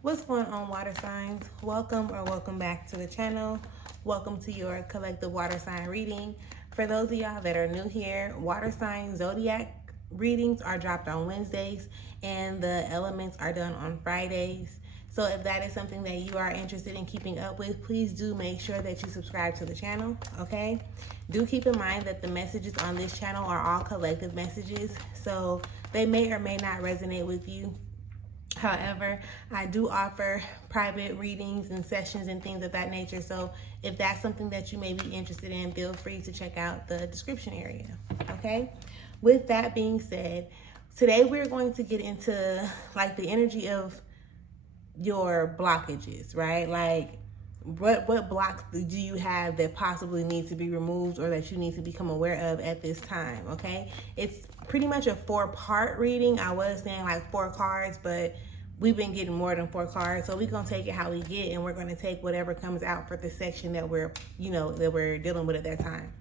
What's going on, water signs? Welcome back to the channel. Welcome to your collective water sign reading. For those of y'all that are new here, water sign zodiac readings are dropped on Wednesdays and the elements are done on Fridays. So if that is something that you are interested in keeping up with, please do make sure that you subscribe to the channel, okay? Do keep in mind that the messages on this channel are all collective messages, so they may or may not resonate with you. However, I do offer private readings and sessions and things of that nature. So if that's something that you may be interested in, feel free to check out the description area. Okay. With that being said, today we're going to get into like the energy of your blockages, right? Like what blocks do you have that possibly need to be removed or that you need to become aware of at this time? Okay. It's pretty much a 4-part reading. I was saying like 4 cards, but we've been getting more than 4 cards, so we're gonna take it how we get, and we're gonna take whatever comes out for the section that we're dealing with at that time.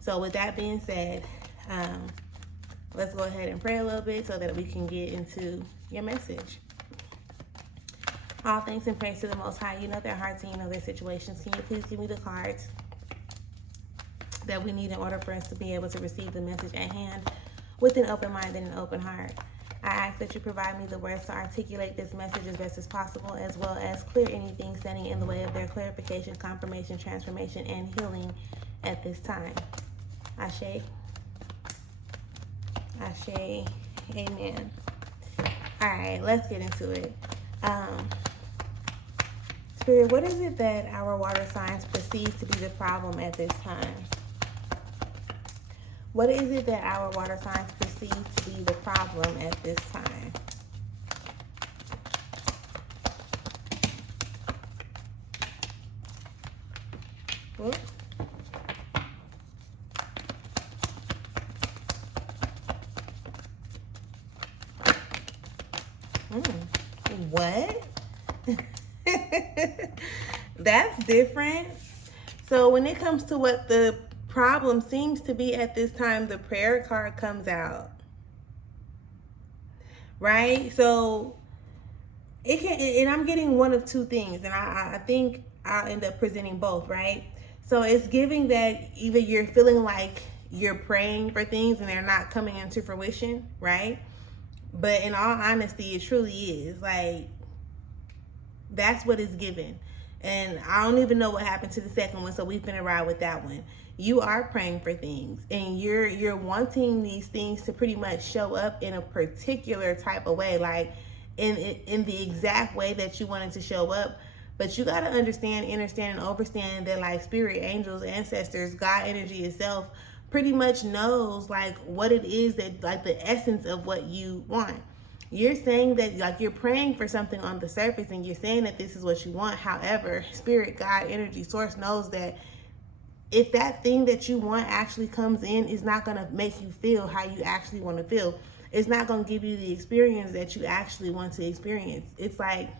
So with that being said, let's go ahead and pray a little bit so that we can get into your message. All thanks and praise to the Most High. You know their hearts and you know their situations. Can you please give me the cards that we need in order for us to be able to receive the message at hand with an open mind and an open heart? I ask that you provide me the words to articulate this message as best as possible, as well as clear anything standing in the way of their clarification, confirmation, transformation, and healing at this time. Ashe. Ashe. Amen. All right, let's get into it. Spirit, what is it that our water signs perceive to be the problem at this time? What is it that our water signs perceive to be the problem at this time? Whoop. What? That's different. So when it comes to what the problem seems to be at this time, the prayer card comes out, right? So it can, and I'm getting one of two things, and I think I'll end up presenting both, right? So it's giving that either you're feeling like you're praying for things and they're not coming into fruition, right? But in all honesty, it truly is like that's what is given. And I don't even know what happened to the second one, so we've been around with that one. You are praying for things, and you're wanting these things to pretty much show up in a particular type of way, like in the exact way that you wanted to show up. But you got to understand, understand, and overstand that like spirit, angels, ancestors, God energy itself pretty much knows like what it is that like the essence of what you want. You're saying that like you're praying for something on the surface and you're saying that this is what you want. However, spirit, God, energy, source knows that if that thing that you want actually comes in, it's not going to make you feel how you actually want to feel. It's not going to give you the experience that you actually want to experience. It's like,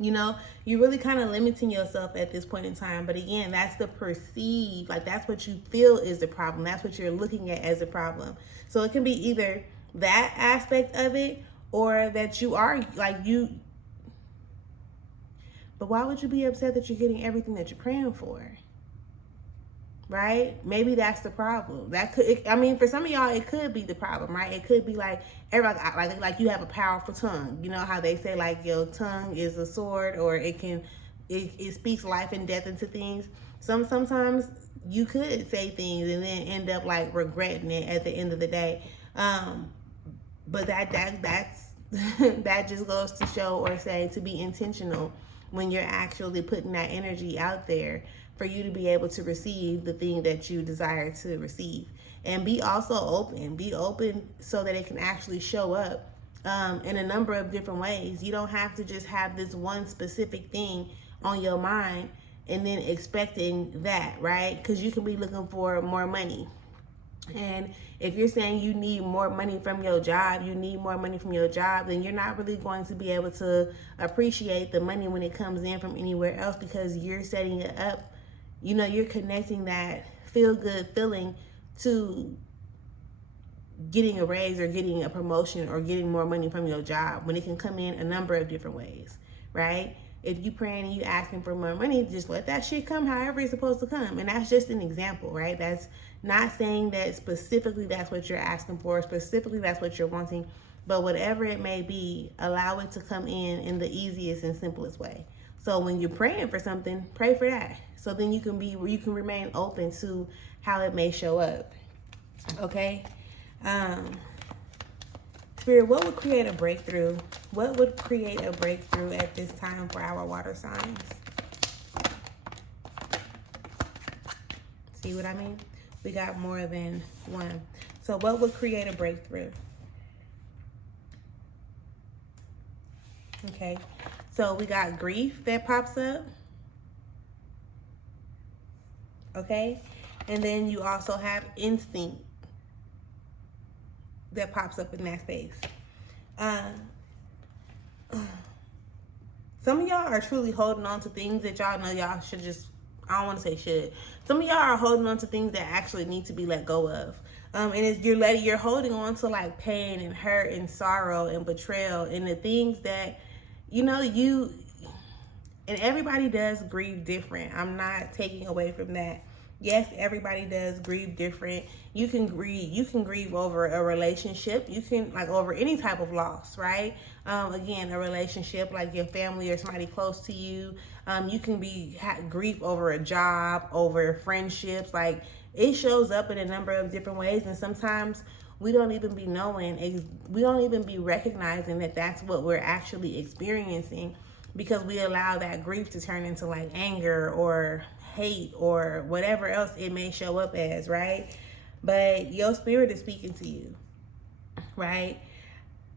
you're really kind of limiting yourself at this point in time. But again, that's the perceived, like that's what you feel is the problem. That's what you're looking at as a problem. So it can be either that aspect of it, or that you are like but why would you be upset that you're getting everything that you're praying for? Right? Maybe that's the problem. That could, for some of y'all, it could be the problem, right? It could be like everybody, like you have a powerful tongue. You know how they say like your tongue is a sword, or it speaks life and death into things. Sometimes you could say things and then end up like regretting it at the end of the day. But that's that just goes to show or say to be intentional when you're actually putting that energy out there for you to be able to receive the thing that you desire to receive. And be also open. Be open so that it can actually show up in a number of different ways. You don't have to just have this one specific thing on your mind and then expecting that, right? Because you can be looking for more money. And if you're saying you need more money from your job, then you're not really going to be able to appreciate the money when it comes in from anywhere else, because you're setting it up. You're connecting that feel-good feeling to getting a raise or getting a promotion or getting more money from your job, when it can come in a number of different ways, right? If you praying and you asking for more money, just let that shit come however it's supposed to come. And that's just an example, right? That's not saying that specifically that's what you're asking for, specifically that's what you're wanting, but whatever it may be, allow it to come in the easiest and simplest way. So when you're praying for something, pray for that. So then you can remain open to how it may show up. Okay? Spirit, what would create a breakthrough? What would create a breakthrough at this time for our water signs? See what I mean? We got more than one. So what would create a breakthrough? Okay. So we got grief that pops up. Okay. And then you also have instinct that pops up in that space. Some of y'all are truly holding on to things that y'all know y'all should just, I don't want to say should. Some of y'all are holding on to things that actually need to be let go of. And it's, you're holding on to like pain and hurt and sorrow and betrayal and the things that, you know, and everybody does grieve different. I'm not taking away from that. Yes, everybody does grieve different. You can grieve over a relationship. You can, like, over any type of loss, right? Again, a relationship, like your family or somebody close to you. You can grief over a job, over friendships. Like, it shows up in a number of different ways. And sometimes we don't even be knowing, we don't even be recognizing that that's what we're actually experiencing, because we allow that grief to turn into like anger or hate or whatever else it may show up as, right? But your spirit is speaking to you, right?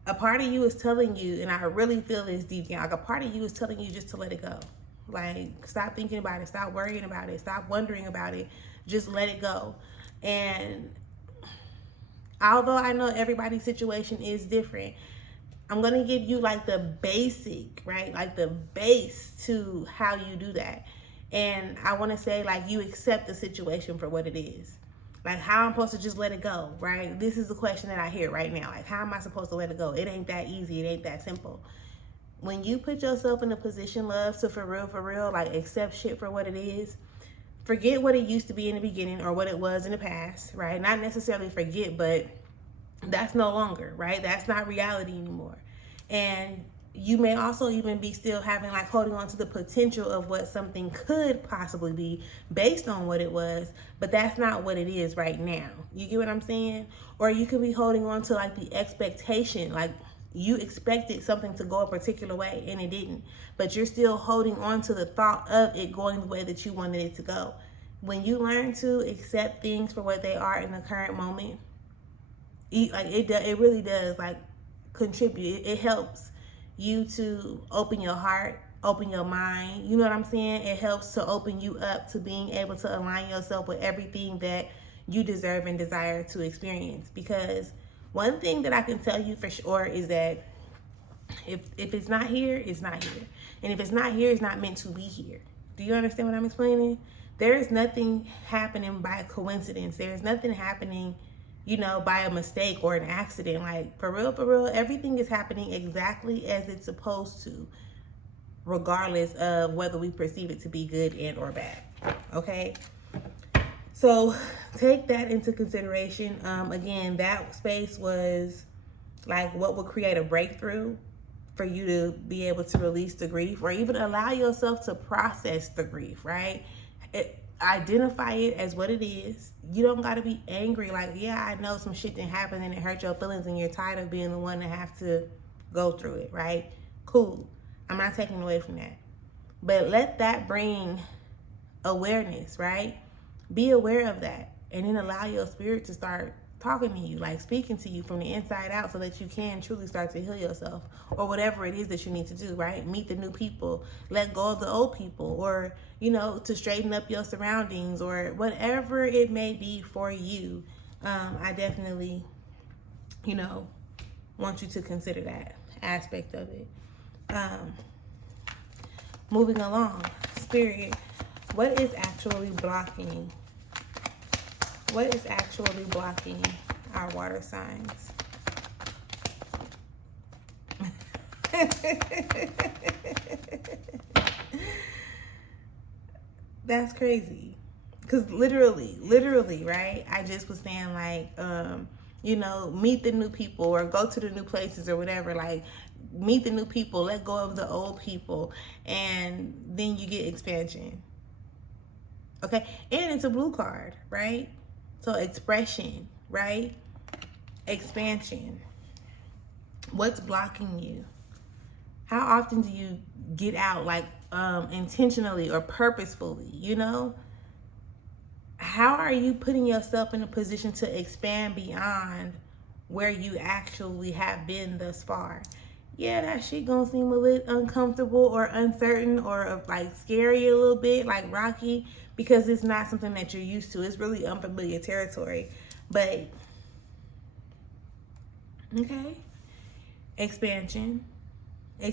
A part of you is telling you, and I really feel this deep down, like a part of you is telling you just to let it go. Like, stop thinking about it, stop worrying about it, stop wondering about it, just let it go. And although I know everybody's situation is different, I'm going to give you like the basic, right? Like the base to how you do that. And I want to say, like, you accept the situation for what it is. Like, how I'm supposed to just let it go, right? This is the question that I hear right now. Like, how am I supposed to let it go? It ain't that easy. It ain't that simple. When you put yourself in a position, love, to for real, like, accept shit for what it is, forget what it used to be in the beginning or what it was in the past, right? Not necessarily forget, but that's no longer, right? That's not reality anymore. And you may also even be still having, like, holding on to the potential of what something could possibly be based on what it was, but that's not what it is right now. You get what I'm saying? Or you could be holding on to, like, the expectation, like you expected something to go a particular way and it didn't, but you're still holding on to the thought of it going the way that you wanted it to go. When you learn to accept things for what they are in the current moment, it really does, like, contribute. It helps you to open your heart, open your mind. You know what I'm saying? It helps to open you up to being able to align yourself with everything that you deserve and desire to experience. Because one thing that I can tell you for sure is that if it's not here, it's not here. And if it's not here, it's not meant to be here. Do you understand what I'm explaining? There is nothing happening by coincidence. There's nothing happening, you know, by a mistake or an accident. Like, for real, everything is happening exactly as it's supposed to, regardless of whether we perceive it to be good and or bad. Okay? So take that into consideration. Again, that space was like what would create a breakthrough for you to be able to release the grief, or even allow yourself to process the grief, right? Identify it as what it is. You don't got to be angry. Like, yeah, I know some shit didn't happen and it hurt your feelings and you're tired of being the one to have to go through it, right? Cool. I'm not taking away from that. But let that bring awareness, right? Be aware of that. And then allow your spirit to start talking to you, like speaking to you from the inside out, so that you can truly start to heal yourself, or whatever it is that you need to do, right? Meet the new people, let go of the old people, or, you know, to straighten up your surroundings, or whatever it may be for you. I definitely, you know, want you to consider that aspect of it. Moving along, Spirit, what is actually blocking? What is actually blocking our water signs? That's crazy. Because literally, right? I just was saying, like, meet the new people or go to the new places or whatever. Like, meet the new people, let go of the old people, and then you get expansion. Okay? And it's a blue card, right? So expression, right? Expansion. What's blocking you? How often do you get out, like, intentionally or purposefully, How are you putting yourself in a position to expand beyond where you actually have been thus far? Yeah, that shit gonna seem a little uncomfortable or uncertain or like scary a little bit, like rocky, because it's not something that you're used to. It's really unfamiliar territory. But okay, expansion. We're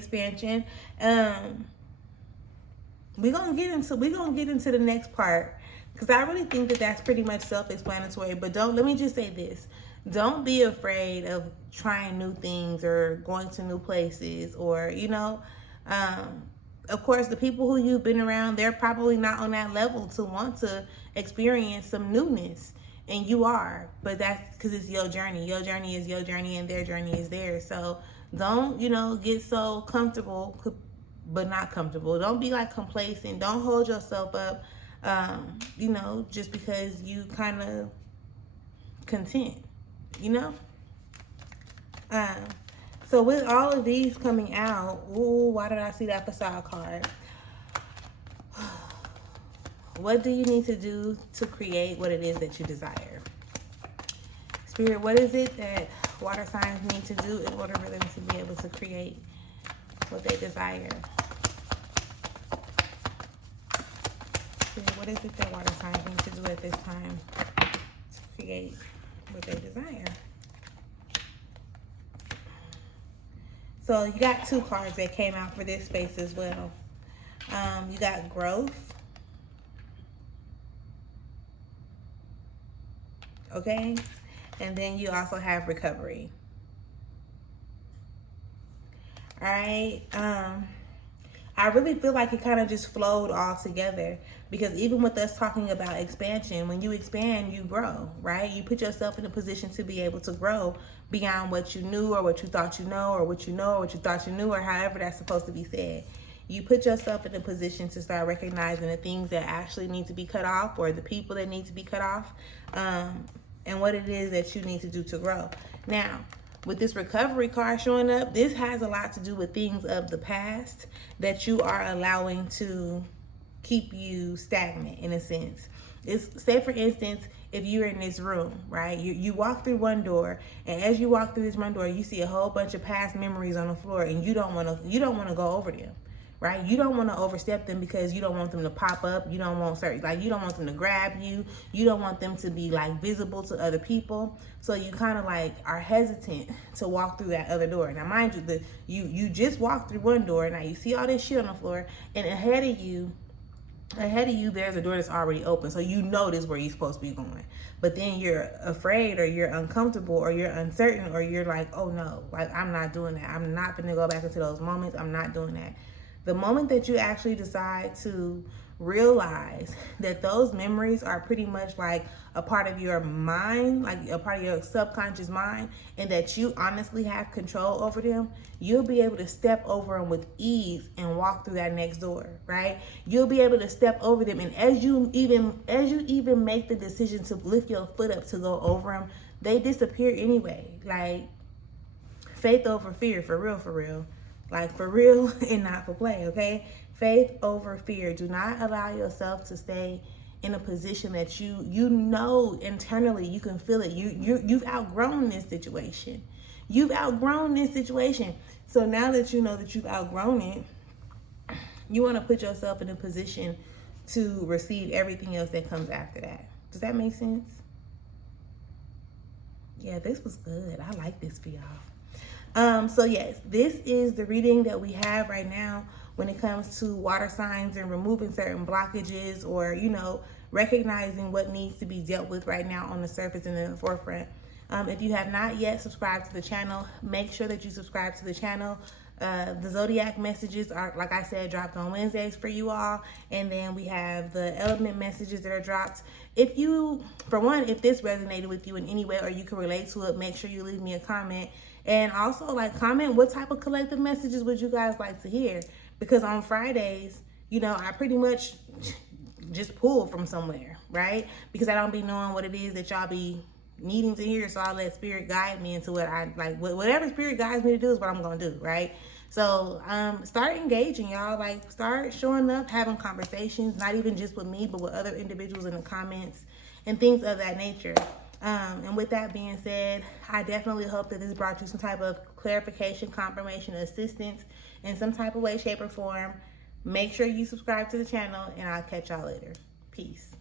gonna get into the next part, because I really think that that's pretty much self-explanatory. But let me just say this. Don't be afraid of trying new things or going to new places, or, of course, the people who you've been around, they're probably not on that level to want to experience some newness. And you are, but that's because it's your journey. Your journey is your journey and their journey is theirs. So don't, get so comfortable, but not comfortable. Don't be like complacent. Don't hold yourself up, just because you kind of content, So with all of these coming out, why did I see that facade card? What do you need to do to create what it is that you desire? Spirit, what is it that water signs need to do in order for them to be able to create what they desire? Spirit, what is it that water signs need to do at this time to create what they desire? So you got two cards that came out for this space as well. You got growth. Okay? And then you also have recovery. All right? I really feel like it kind of just flowed all together, because even with us talking about expansion, when you expand, you grow, right? You put yourself in a position to be able to grow beyond what you knew or what you thought you know or what you know or what you thought you knew, or however that's supposed to be said. You put yourself in a position to start recognizing the things that actually need to be cut off, or the people that need to be cut off, and what it is that you need to do to grow. Now, with this recovery card showing up, this has a lot to do with things of the past that you are allowing to keep you stagnant, in a sense. Say, for instance, if you're in this room, right? You walk through one door, and as you walk through this one door, you see a whole bunch of past memories on the floor, and you don't want to go over them. Right? You don't want to overstep them because you don't want them to pop up. You don't want you don't want them to grab you. You don't want them to be like visible to other people. So you kind of like are hesitant to walk through that other door. Now, mind you, that you just walked through one door. Now you see all this shit on the floor, and ahead of you, there's a door that's already open. So you notice where you're supposed to be going. But then you're afraid, or you're uncomfortable, or you're uncertain, or you're like, oh no, like I'm not doing that. I'm not going to go back into those moments. I'm not doing that. The moment that you actually decide to realize that those memories are pretty much like a part of your mind, like a part of your subconscious mind, and that you honestly have control over them, you'll be able to step over them with ease and walk through that next door, right? You'll be able to step over them, and as you even make the decision to lift your foot up to go over them, they disappear anyway. Like, faith over fear, for real. Like, for real and not for play, okay? Faith over fear. Do not allow yourself to stay in a position that you know internally, you can feel it. You've outgrown this situation. You've outgrown this situation. So now that you know that you've outgrown it, you want to put yourself in a position to receive everything else that comes after that. Does that make sense? Yeah, this was good. I like this for y'all. So yes, this is the reading that we have right now when it comes to water signs and removing certain blockages, or, recognizing what needs to be dealt with right now on the surface and in the forefront. If you have not yet subscribed to the channel, make sure that you subscribe to the channel. The zodiac messages are, like I said, dropped on Wednesdays for you all. And then we have the element messages that are dropped. If you, for one, if this resonated with you in any way or you can relate to it, make sure you leave me a comment. And also, like, comment what type of collective messages would you guys like to hear? Because on Fridays, you know, I pretty much just pull from somewhere, right? Because I don't be knowing what it is that y'all be needing to hear, so I let spirit guide me into what I like. Whatever spirit guides me to do is what I'm gonna do, right? So start engaging, y'all. Like, start showing up, having conversations, not even just with me, but with other individuals in the comments and things of that nature. And with that being said, I definitely hope that this brought you some type of clarification, confirmation, assistance in some type of way, shape, or form. Make sure you subscribe to the channel, and I'll catch y'all later. Peace.